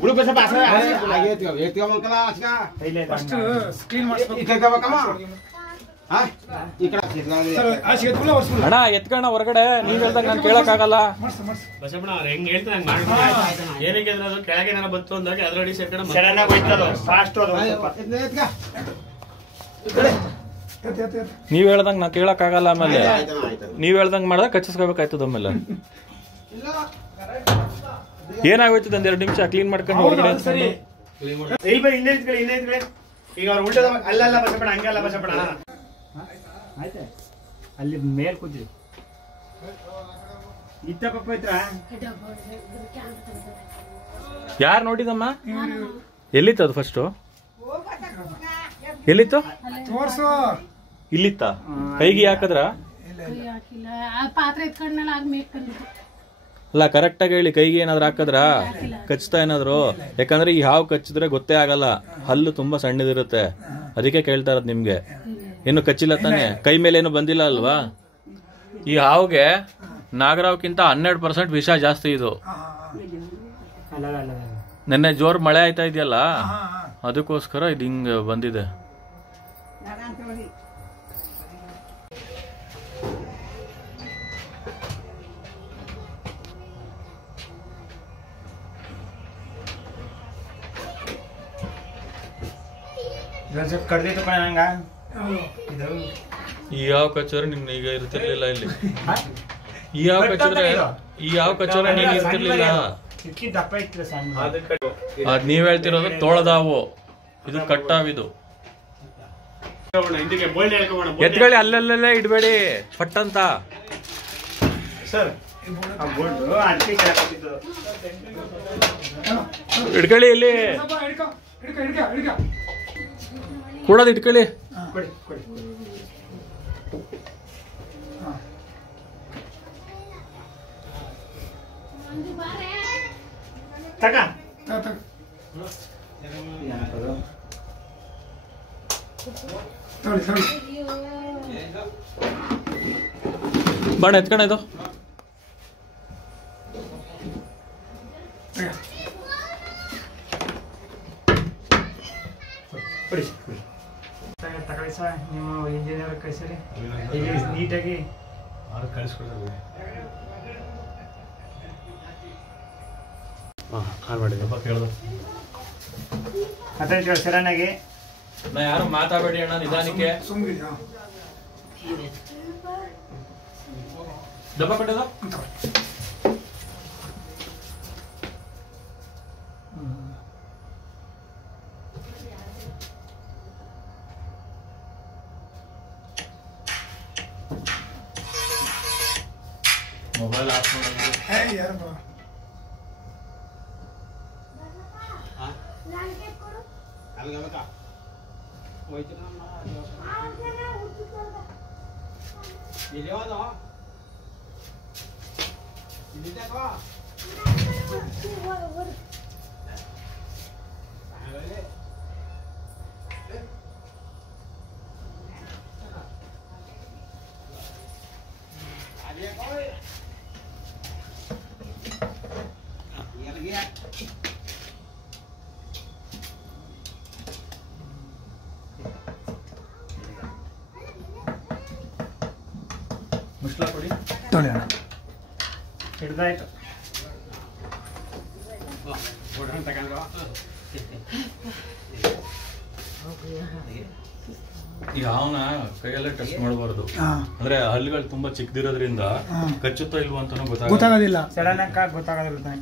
ಬಿಡು ಬಸ ಬಾಸ ಅಣ್ಣ ಎತ್ಕಣ ಹೊರಗಡೆ ನೀವ್ ಹೇಳ್ದಾಗ ನಾನು ಕೇಳಕ್ ಆಗಲ್ಲ. ಬಸಪ್ಪಣ್ಣ ಅವ್ರು ಹೆಂಗ್ ಹೇಳ್ತಾರೆ ಹಂಗ್ ಮಾಡಿ. ಏನಕ್ಕೆ ಅಂದ್ರೆ ಅದು ಕೆಳಗೆ ಏನಾರ ಬಂತು ಅಂದಾಗ ಅದ್ರಡಿ ಸೇರ್ಕೊಂಡು ಸಡನ್ನಾಗಿ ಹೋಯ್ತದು ಫಾಸ್ಟ್ ಅದು ನೀವ್ ಹೇಳ್ದಂಗ್ ನಾ ಕೇಳಕ್ ಆಗಲ್ಲ. ಆಮೇಲೆ ನೀವ್ ಹೇಳ್ದಂಗ್ ಮಾಡ್ದಾಗ ಕಚ್ಚಿಸ್ಕೋಬೇಕಾಯ್ತದ. ಆಮೇಲೆ ಏನಾಗೋಯ್ತದ ಒಂದ್ 2 ನಿಮಿಷ ಕ್ಲೀನ್ ಮಾಡ್ಕೊಂಡು ಹೊರಗಡೆ ಹಿಂದೆ ಈಗ ಅವ್ರು ಉಲ್ಟದ ಅಲ್ಲಲ್ಲ ಬಸಪ್ಪಣ್ಣ ಹಂಗಲ್ಲ ಬಸಪ್ಪಣ್ಣ ಆಯ್ತಾ ಅಲ್ಲಿ ಮೇಲ್ ಕೂತಿ ಇತ್ತ ಪಪ್ಪ ಯಾರು ನೋಡಿದಮ್ಮ? ಎಲ್ಲಿತ್ತು ಅದು ಫಸ್ಟ್? ಎಲ್ಲಿತ್ತು? ಇಲ್ಲಿತ್ತ? ಕೈಗೆ ಹಾಕದ್ರ? ಅಲ್ಲ ಕರೆಕ್ಟ್ ಆಗಿ ಹೇಳಿ, ಕೈಗೆ ಏನಾದ್ರು ಹಾಕದ್ರ? ಕಚ್ತಾ ಏನಾದ್ರು? ಯಾಕಂದ್ರೆ ಈ ಹಾವು ಕಚ್ಚಿದ್ರೆ ಗೊತ್ತೇ ಆಗಲ್ಲ, ಹಲ್ಲು ತುಂಬಾ ಸಣ್ಣದಿರುತ್ತೆ, ಅದಕ್ಕೆ ಕೇಳ್ತಾ ಇರೋದು ನಿಮ್ಗೆ. ಏನು ಕಚ್ಚಿಲ್ಲ ತಾನೆ? ಕೈ ಮೇಲೆ ಏನು ಬಂದಿಲ್ಲ ಅಲ್ವಾ? ಈ ಹಾವುಗೆ ನಾಗರಾವ್ಕಿಂತ 12% ವಿಷ ಜಾಸ್ತಿ ಇದು. ನೆನ್ನೆ ಜೋರ್ ಮಳೆ ಆಯ್ತಾ ಇದೆಯಲ್ಲ, ಅದಕ್ಕೋಸ್ಕರ ಇದು ಹಿಂಗ್ ಬಂದಿದೆ. ಕಡ್ದಿತ್ತು ಕಣ ನಂಗ ಈ ಯಾವ ಕಚ್ಚೋರೆ ನಿಮ್ಗೆ ಈಗ ಇರ್ತಿರ್ಲಿಲ್ಲ ಇಲ್ಲಿ. ಈ ಯಾವ ಕಚ್ಚೋರೆ ನೀನ್ ಇರ್ತಿರ್ಲಿಲ್ಲ. ಅದ್ ನೀವ್ ಹೇಳ್ತಿರೋದು ತೋಳದಾವು, ಇದು ಕಟ್ಟಾವಿದು. ಎತ್ಕೊಳ್ಳಿ, ಅಲ್ಲಲ್ಲೇ ಇಡ್ಬೇಡಿ ಫಟ್ ಅಂತ. ಇಡ್ಕೊಳ್ಳಿ, ಇಲ್ಲಿ ಕೂಡೋದು ಇಟ್ಕೊಳ್ಳಿ. ಬಣ್ಣ ಎತ್ಕಣ ಇದು. ತಗೊಳ್ಳಿ ಸರ್, ನೀವು ಇಂಜಿನಿಯರ್ ಕಳಿಸಿರಿ ನೀಟಾಗಿ ಕಳಿಸ್ಕೊಡ್ತಾರೆ. ಆನ್ ಮಾಡಿದ್ದಪ್ಪ ಕೇಳ್ದು ಮತ್ತೆ ಸಡನ್ನಾಗಿ ನಾ ಯಾರು ಮಾತಾಡಬೇಡಿ ಅಣ್ಣ, ನಿಧಾನಕ್ಕೆ. ಡಬ್ಬ ಕಟ್ಟದ ಮೊಬೈಲ್ ಆಫ್ ಮಾಡಿ. ಮುಸ್ಲ ಕೊಡಿ, ಹಿಡ್ದಾಯ್ತು. ಈ ಹಾವನ್ನ ಕೈಯಲ್ಲೇ ಟಚ್ ಮಾಡಬಾರ್ದು. ಅಂದ್ರೆ ಹಲ್ಲುಗಳು ತುಂಬಾ ಚಿಕ್ಕದಿರೋದ್ರಿಂದ ಕಚ್ಚುತ್ತೋ ಇಲ್ವೋ ಅಂತಾನು ಗೊತ್ತಾಗೋದಿಲ್ಲ. ಸಡನ್ ಆಗಿ ಗೊತ್ತಾಗೋದಿಲ್ಲ.